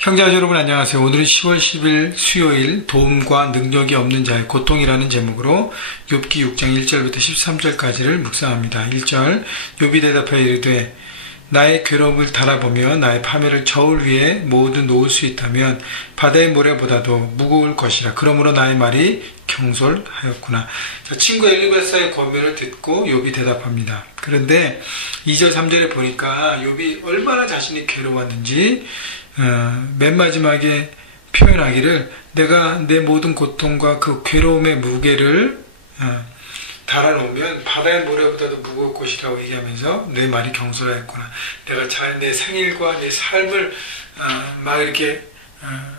형제자 여러분 안녕하세요. 오늘은 10월 10일 수요일 도움과 능력이 없는 자의 고통이라는 제목으로 욥기 6장 1절부터 13절까지를 묵상합니다. 1절 욥이 대답하여 이르되 나의 괴로움을 달아보며 나의 파멸을 저울 위에 모두 놓을 수 있다면 바다의 모래보다도 무거울 것이라. 그러므로 나의 말이 경솔하였구나. 자, 친구 엘리바사의 권면을 듣고 욥이 대답합니다. 그런데 2절 3절에 보니까 욥이 얼마나 자신이 괴로웠는지 맨 마지막에 표현하기를 내가 내 모든 고통과 그 괴로움의 무게를 달아놓으면 바다의 모래보다도 무거울 것이라고 얘기하면서 내 말이 경솔하였구나. 내가 내 생일과 내 삶을 막 이렇게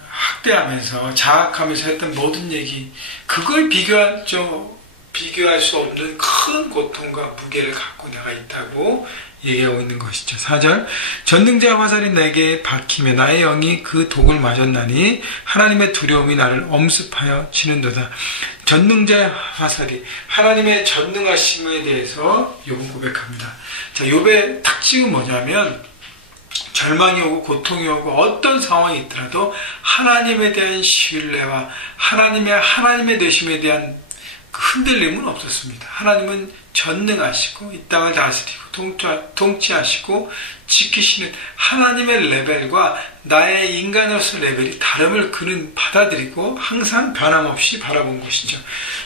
학대하면서 자학하면서 했던 모든 얘기, 그걸 비교할 수 없는 큰 고통과 무게를 갖고 내가 있다고 얘기하고 있는 것이죠. 4절 전능자 화살이 내게 박히며 나의 영이 그 독을 맞았나니 하나님의 두려움이 나를 엄습하여 치는도다. 전능자 화살이 하나님의 전능하심에 대해서 욥은 고백합니다. 자, 욥의 특징은 뭐냐면 절망이 오고 고통이 오고 어떤 상황이 있더라도 하나님에 대한 신뢰와 하나님의 되심에 대한 흔들림은 없었습니다. 하나님은 전능하시고 이 땅을 다스리고 통치하시고 지키시는 하나님의 레벨과 나의 인간으로서 레벨이 다름을 그는 받아들이고 항상 변함없이 바라본 것이죠.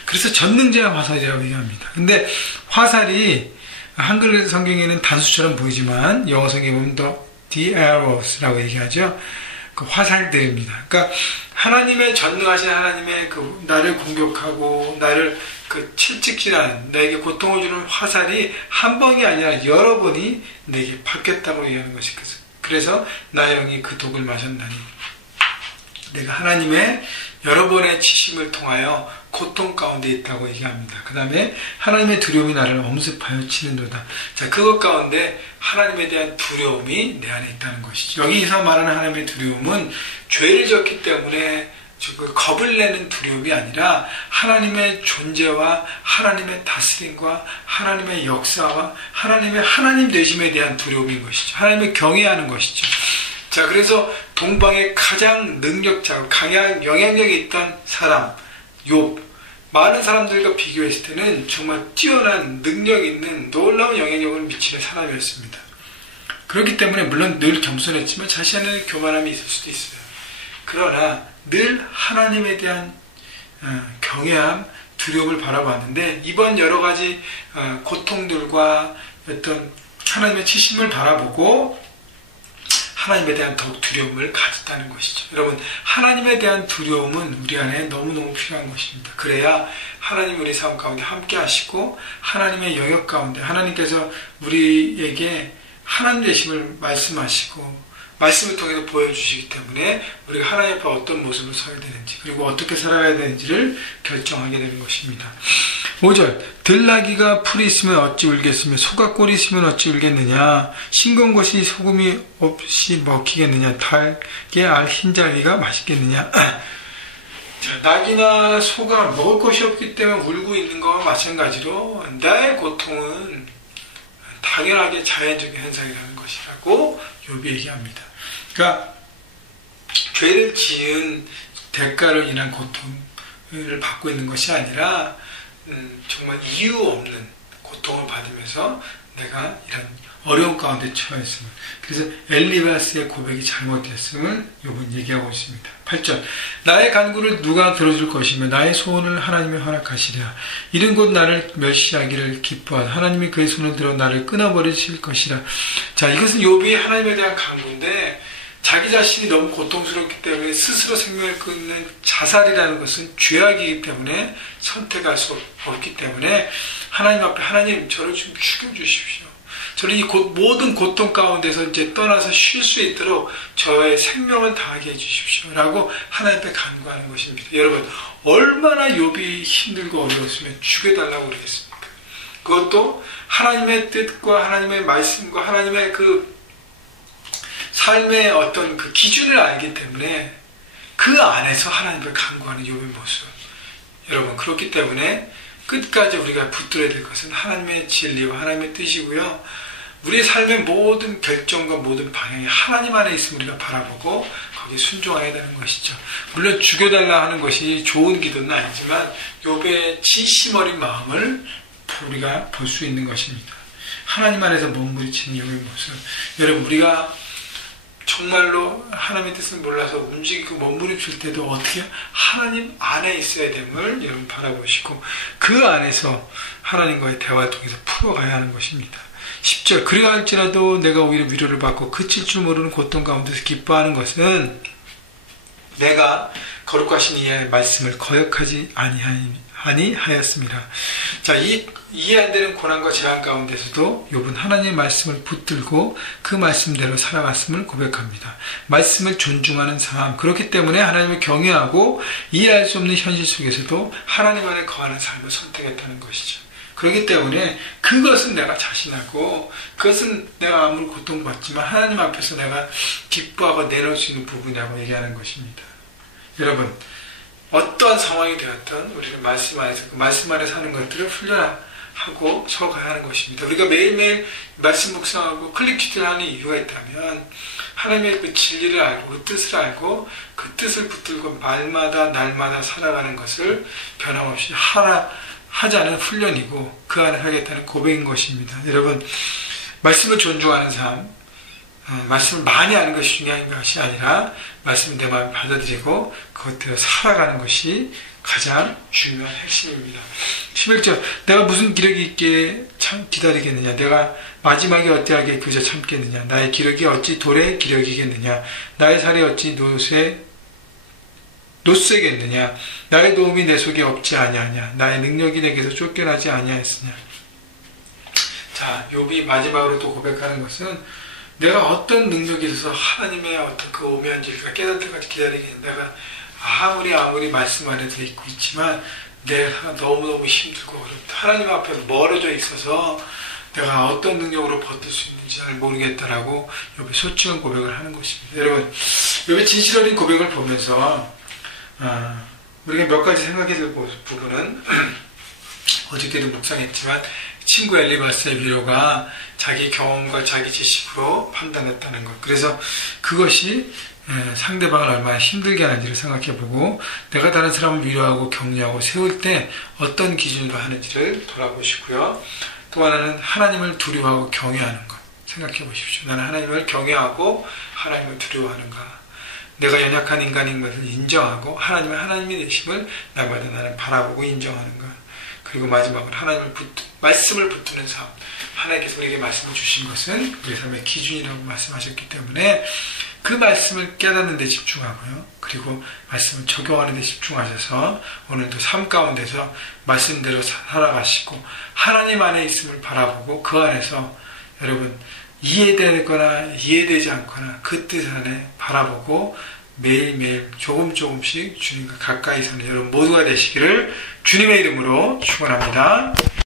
그래서 전능자의 화살이라고 얘기합니다. 근데 화살이 한글 성경에는 단수처럼 보이지만 영어 성경에 보면 the arrows라고 얘기하죠. 그 화살들입니다. 그러니까 하나님의 전능하신 하나님의 나를 공격하고 나를 채찍질하는 내게 고통을 주는 화살이 한 번이 아니라 여러 번이 내게 박혔다고 얘기하는 것이 그래서 나의 영이 그 독을 마셨나니 내가 하나님의 여러 번의 치심을 통하여 고통 가운데 있다고 얘기합니다. 그 다음에 하나님의 두려움이 나를 엄습하여 치는도다. 자, 그것 가운데 하나님에 대한 두려움이 내 안에 있다는 것이죠. 여기서 말하는 하나님의 두려움은 죄를 졌기 때문에 겁을 내는 두려움이 아니라 하나님의 존재와 하나님의 다스림과 하나님의 역사와 하나님 되심에 대한 두려움인 것이죠. 하나님을 경외하는 것이죠. 자, 그래서 동방의 가장 능력자고 강한 영향력이 있던 사람 욥, 많은 사람들과 비교했을 때는 정말 뛰어난 능력 있는 놀라운 영향력을 미치는 사람이었습니다. 그렇기 때문에 물론 늘 겸손했지만 자신 안에 교만함이 있을 수도 있어요. 그러나 늘 하나님에 대한 경외함, 두려움을 바라봤는데 이번 여러 가지 고통들과 어떤 하나님의 치심을 바라보고 하나님에 대한 더욱 두려움을 가졌다는 것이죠. 여러분, 하나님에 대한 두려움은 우리 안에 너무너무 필요한 것입니다. 그래야 하나님 우리 삶 가운데 함께 하시고 하나님의 영역 가운데 하나님께서 우리에게 하나님 되심을 말씀하시고 말씀을 통해서 보여주시기 때문에 우리가 하나님 앞에 어떤 모습을 서야 되는지 그리고 어떻게 살아가야 되는지를 결정하게 되는 것입니다. 5절 들나귀가 풀이 있으면 어찌 울겠으며 소가 꼴이 있으면 어찌 울겠느냐. 싱거운 것이 소금이 없이 먹히겠느냐. 닭의 알 흰자위가 맛있겠느냐. 자, 낙이나 소가 먹을 것이 없기 때문에 울고 있는 것과 마찬가지로 나의 고통은 당연하게 자연적인 현상이라는 것이라고 욥이 얘기합니다. 그러니까 죄를 지은 대가로 인한 고통을 받고 있는 것이 아니라 정말 이유 없는 고통을 받으면서 내가 이런 어려운 가운데 처했음을, 그래서 엘리바스의 고백이 잘못됐음을 욥은 얘기하고 있습니다. 8절 나의 간구를 누가 들어줄 것이며 나의 소원을 하나님이 허락하시랴. 이른 곳 나를 멸시하기를 기뻐하라. 하나님이 그의 손을 들어 나를 끊어버리실 것이라. 자, 이것은 욥이 하나님에 대한 간구인데 자기 자신이 너무 고통스럽기 때문에 스스로 생명을 끊는 자살이라는 것은 죄악이기 때문에 선택할 수 없기 때문에 하나님 앞에 하나님 저를 좀 죽여주십시오. 저는 이 모든 고통 가운데서 이제 떠나서 쉴 수 있도록 저의 생명을 다하게 해주십시오 라고 하나님 앞에 간구하는 것입니다. 여러분, 얼마나 욥이 힘들고 어려웠으면 죽여달라고 그러겠습니까? 그것도 하나님의 뜻과 하나님의 말씀과 하나님의 그 삶의 어떤 그 기준을 알기 때문에 그 안에서 하나님 앞에 간구하는 욥의 모습. 여러분, 그렇기 때문에 끝까지 우리가 붙들어야 될 것은 하나님의 진리와 하나님의 뜻이고요. 우리의 삶의 모든 결정과 모든 방향이 하나님 안에 있음을 우리가 바라보고 거기에 순종해야 되는 것이죠. 물론 죽여달라 하는 것이 좋은 기도는 아니지만 욥의 진심 어린 마음을 우리가 볼 수 있는 것입니다. 하나님 안에서 몸부림치는 욥의 모습. 여러분, 우리가 정말로 하나님의 뜻을 몰라서 움직이고 몸부림칠 때도 어떻게 하나님 안에 있어야 됨을 여러분 바라보시고 그 안에서 하나님과의 대화를 통해서 풀어가야 하는 것입니다. 10절, 그리하 할지라도 내가 오히려 위로를 받고 그칠 줄 모르는 고통 가운데서 기뻐하는 것은 내가 거룩하신 이의 말씀을 거역하지 아니하였습니다. 자, 이 이해 안 되는 고난과 재앙 가운데서도 욥은 하나님의 말씀을 붙들고 그 말씀대로 살아갔음을 고백합니다. 말씀을 존중하는 삶, 그렇기 때문에 하나님을 경외하고 이해할 수 없는 현실 속에서도 하나님 안에 거하는 삶을 선택했다는 것이죠. 그렇기 때문에 그것은 내가 자신하고 그것은 내가 아무리 고통받지만 하나님 앞에서 내가 기뻐하고 내놓을 수 있는 부분이라고 얘기하는 것입니다. 여러분, 어떤 상황이 되었든 우리는 말씀 안에서 그 말씀 안에 사는 것들을 훈련하고 서가야 하는 것입니다. 우리가 매일매일 말씀 묵상하고 클릭키트를 하는 이유가 있다면 하나님의 그 진리를 알고 그 뜻을 알고 그 뜻을 붙들고 말마다 날마다 살아가는 것을 변함없이 하자는 훈련이고 그 안에 하겠다는 고백인 것입니다. 여러분, 말씀을 존중하는 삶, 말씀을 많이 아는 것이 중요한 것이 아니라 말씀을 내 마음에 받아들이고 그것대로 살아가는 것이 가장 중요한 핵심입니다. 11절, 내가 무슨 기력이 있게 기다리겠느냐, 내가 마지막에 어찌하게 그저 참겠느냐, 나의 기력이 어찌 돌의 기력이겠느냐, 나의 살이 어찌 노쇠겠느냐, 나의 도움이 내 속에 없지 아니하냐, 나의 능력이 내게서 쫓겨나지 아니하였으냐. 자, 욥이 마지막으로 또 고백하는 것은 내가 어떤 능력이 있어서 하나님의 어떤 그 오묘한 진리가 깨달을 때까지 기다리겠느냐, 내가 아무리 말씀 안에 들어있고 있지만 내가 너무너무 힘들고 어렵다, 하나님 앞에 멀어져 있어서 내가 어떤 능력으로 버틸 수 있는지 잘 모르겠다라고 욥이 솔직한 고백을 하는 것입니다. 여러분, 욥의 진실 어린 고백을 보면서 우리가 몇 가지 생각해야 될 부분은 어저께도 묵상했지만 친구 엘리바스의 위로가 자기 경험과 자기 지식으로 판단했다는 것, 그래서 그것이 상대방을 얼마나 힘들게 하는지를 생각해보고 내가 다른 사람을 위로하고 격려하고 세울 때 어떤 기준으로 하는지를 돌아보시고요. 또 하나는 하나님을 두려워하고 경외하는 것 생각해 보십시오. 나는 하나님을 경외하고 하나님을 두려워하는가, 내가 연약한 인간인 것을 인정하고 하나님의 되심을 날마다 나는 바라보고 인정하는가, 그리고 마지막으로 말씀을 붙드는 삶, 하나님께서 우리에게 말씀을 주신 것은 우리 삶의 기준이라고 말씀하셨기 때문에 그 말씀을 깨닫는 데 집중하고요, 그리고 말씀을 적용하는 데 집중하셔서 오늘도 삶 가운데서 말씀대로 살아가시고 하나님 안에 있음을 바라보고 그 안에서 여러분 이해되거나 이해되지 않거나 그 뜻 안에 바라보고 매일매일 조금씩 주님과 가까이 사는 여러분 모두가 되시기를 주님의 이름으로 축원합니다.